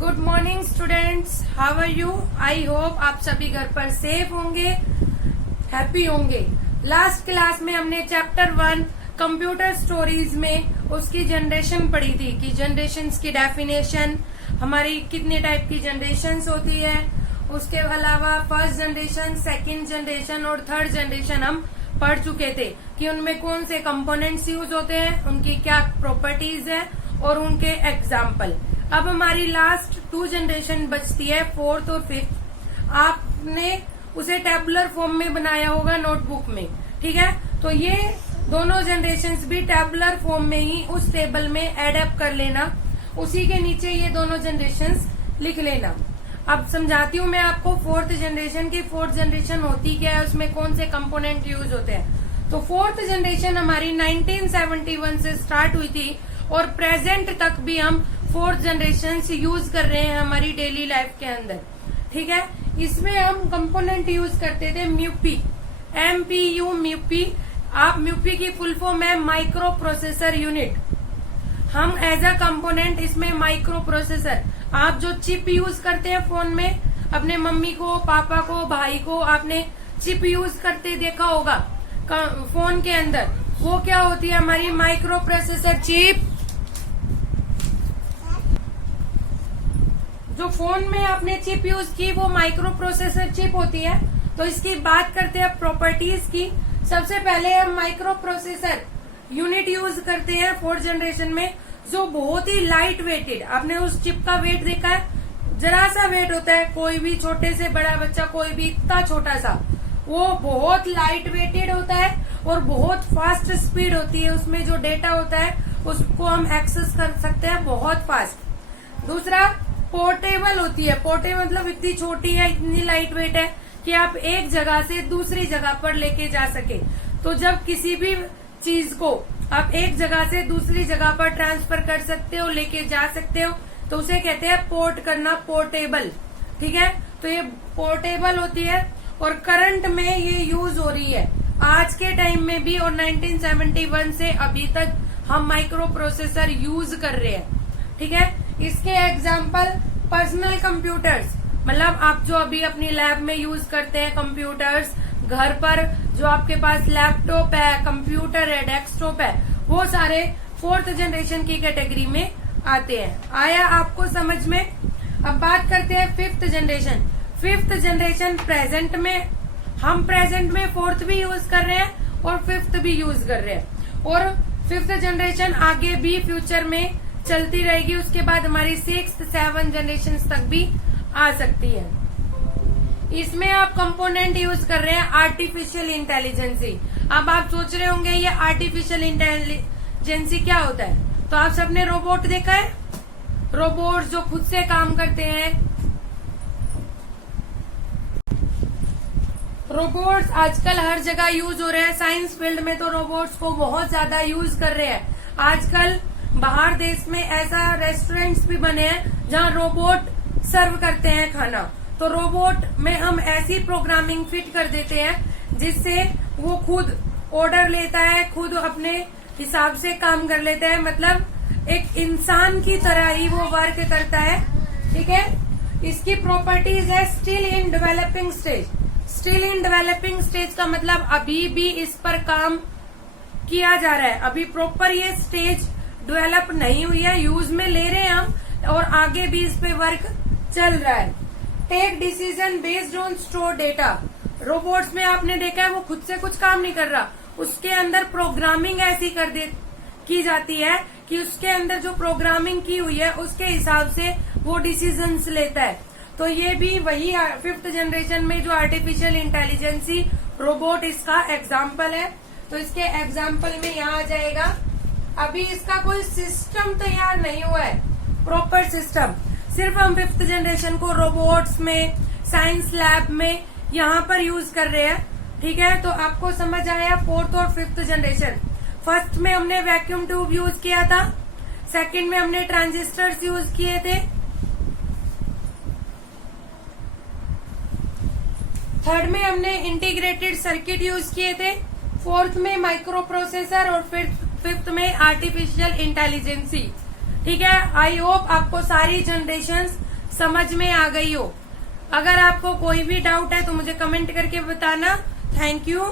Good morning students, how are you. I hope आप सभी घर पर सेफ होंगे, हैप्पी होंगे। लास्ट क्लास में हमने चैप्टर 1 कंप्यूटर स्टोरीज में उसकी जनरेशन पढ़ी थी कि जनरेशन्स की डेफिनेशन, हमारी कितने टाइप की जनरेशन्स होती है। उसके अलावा फर्स्ट जनरेशन, सेकंड जनरेशन और थर्ड जनरेशन हम पढ़ चुके थे कि उनमें कौन से कंपोनेंट्स यूज होते हैं, उनकी क्या प्रॉपर्टीज है और उनके एग्जाम्पल। अब हमारी लास्ट 2 जनरेशन बचती है, फोर्थ और फिफ्थ। आपने उसे टेबुलर फॉर्म में बनाया होगा नोटबुक में, ठीक है। तो ये दोनों जनरेशन्स भी टेबुलर फॉर्म में ही उस टेबल में एडअप कर लेना, उसी के नीचे ये दोनों जनरेशन्स लिख लेना। अब समझाती हूँ मैं आपको फोर्थ जनरेशन की। फोर्थ जनरेशन होती क्या है, उसमें कौन से कंपोनेंट यूज होते हैं। तो फोर्थ जनरेशन हमारी 1971 से स्टार्ट हुई थी और प्रेजेंट तक भी हम फोर्थ जनरेशन यूज कर रहे हैं हमारी डेली लाइफ के अंदर, ठीक है। इसमें हम कंपोनेंट यूज करते थे म्यूपी, MPU म्यूपी। आप म्यूपी की फुल फॉर्म है माइक्रो प्रोसेसर यूनिट। हम एज अ कंपोनेंट इसमें माइक्रो प्रोसेसर, आप जो चिप यूज करते हैं फोन में, अपने मम्मी को, पापा को, भाई को आपने चिप यूज करते देखा होगा फोन के अंदर, वो क्या होती है हमारी माइक्रो प्रोसेसर चिप। जो फोन में आपने चिप यूज की वो माइक्रो प्रोसेसर चिप होती है। तो इसकी बात करते हैं प्रॉपर्टीज की। सबसे पहले हम माइक्रो प्रोसेसर यूनिट यूज करते हैं फोर्थ जनरेशन में, जो बहुत ही लाइट वेटेड। आपने उस चिप का वेट देखा है, जरा सा वेट होता है, कोई भी छोटे से बड़ा बच्चा, कोई भी इतना छोटा सा, वो बहुत लाइट वेटेड होता है और बहुत फास्ट स्पीड होती है। उसमें जो डेटा होता है उसको हम एक्सेस कर सकते हैं बहुत फास्ट। दूसरा पोर्टेबल होती है। पोर्टेबल मतलब इतनी छोटी है, इतनी लाइट वेट है कि आप एक जगह से दूसरी जगह पर लेके जा सके। तो जब किसी भी चीज को आप एक जगह से दूसरी जगह पर ट्रांसफर कर सकते हो, लेके जा सकते हो, तो उसे कहते हैं पोर्ट करना, पोर्टेबल, ठीक है। तो ये पोर्टेबल होती है और करंट में ये यूज हो रही है आज के टाइम में भी, और 1971 से अभी तक हम माइक्रो प्रोसेसर यूज कर रहे हैं, ठीक है। इसके एग्जाम्पल पर्सनल कंप्यूटर्स, मतलब आप जो अभी अपनी लैब में यूज करते हैं कंप्यूटर्स, घर पर जो आपके पास लैपटॉप है, कंप्यूटर है, डेस्कटॉप है, वो सारे फोर्थ जनरेशन की कैटेगरी में आते हैं। आया आपको समझ में। अब बात करते हैं fifth generation. Fifth generation present में, हम प्रेजेंट में फोर्थ भी यूज कर रहे हैं और फिफ्थ भी यूज कर रहे हैं, और फिफ्थ जनरेशन आगे भी फ्यूचर में चलती रहेगी। उसके बाद हमारी 6th 7th जनरेशन तक भी आ सकती है। इसमें आप कंपोनेंट यूज कर रहे हैं आर्टिफिशियल इंटेलिजेंसी। अब आप सोच रहे होंगे ये आर्टिफिशियल इंटेलिजेंसी क्या होता है। तो आप सबने रोबोट देखा है, रोबोट जो खुद से काम करते हैं। रोबोट्स आजकल हर जगह यूज हो रहे हैं। साइंस फील्ड में तो रोबोट्स को बहुत ज्यादा यूज कर रहे हैं। आजकल बाहर देश में ऐसा रेस्टोरेंट्स भी बने हैं जहां रोबोट सर्व करते हैं खाना। तो रोबोट में हम ऐसी प्रोग्रामिंग फिट कर देते हैं जिससे वो खुद ऑर्डर लेता है, खुद अपने हिसाब से काम कर लेता है, मतलब एक इंसान की तरह ही वो वर्क करता है, ठीक है। इसकी प्रॉपर्टीज है still in developing stage. Still in developing stage का मतलब अभी भी इस पर काम किया जा रहा है, अभी प्रॉपर ये स्टेज डेवलप नहीं हुई है, यूज में ले रहे हैं हम, और आगे भी इस पे वर्क चल रहा है। Take decision based on store data. Robots में आपने देखा है वो खुद से कुछ काम नहीं कर रहा, उसके अंदर प्रोग्रामिंग ऐसी की जाती है कि उसके अंदर जो प्रोग्रामिंग की हुई है उसके हिसाब से वो डिसीजंस लेता है। तो ये भी वही फिफ्थ जनरेशन में जो आर्टिफिशियल इंटेलिजेंसी रोबोट, इसका एग्जाम्पल है। तो इसके एग्जाम्पल में यहाँ आ जाएगा, अभी इसका कोई सिस्टम तैयार नहीं हुआ है, प्रॉपर सिस्टम। सिर्फ हम फिफ्थ जनरेशन को रोबोट्स में, साइंस लैब में यहाँ पर यूज कर रहे हैं, ठीक है। तो आपको समझ आया फोर्थ और फिफ्थ जनरेशन। फर्स्ट में हमने वैक्यूम ट्यूब यूज किया था, सेकंड में हमने ट्रांजिस्टर्स यूज किए थे, थर्ड में हमने इंटीग्रेटेड सर्किट यूज किए थे, फोर्थ में माइक्रो प्रोसेसर और फिफ्थ में आर्टिफिशियल इंटेलिजेंसी, ठीक है। आई होप आपको सारी जनरेशन्स समझ में आ गई हो। अगर आपको कोई भी डाउट है तो मुझे कमेंट करके बताना। Thank you.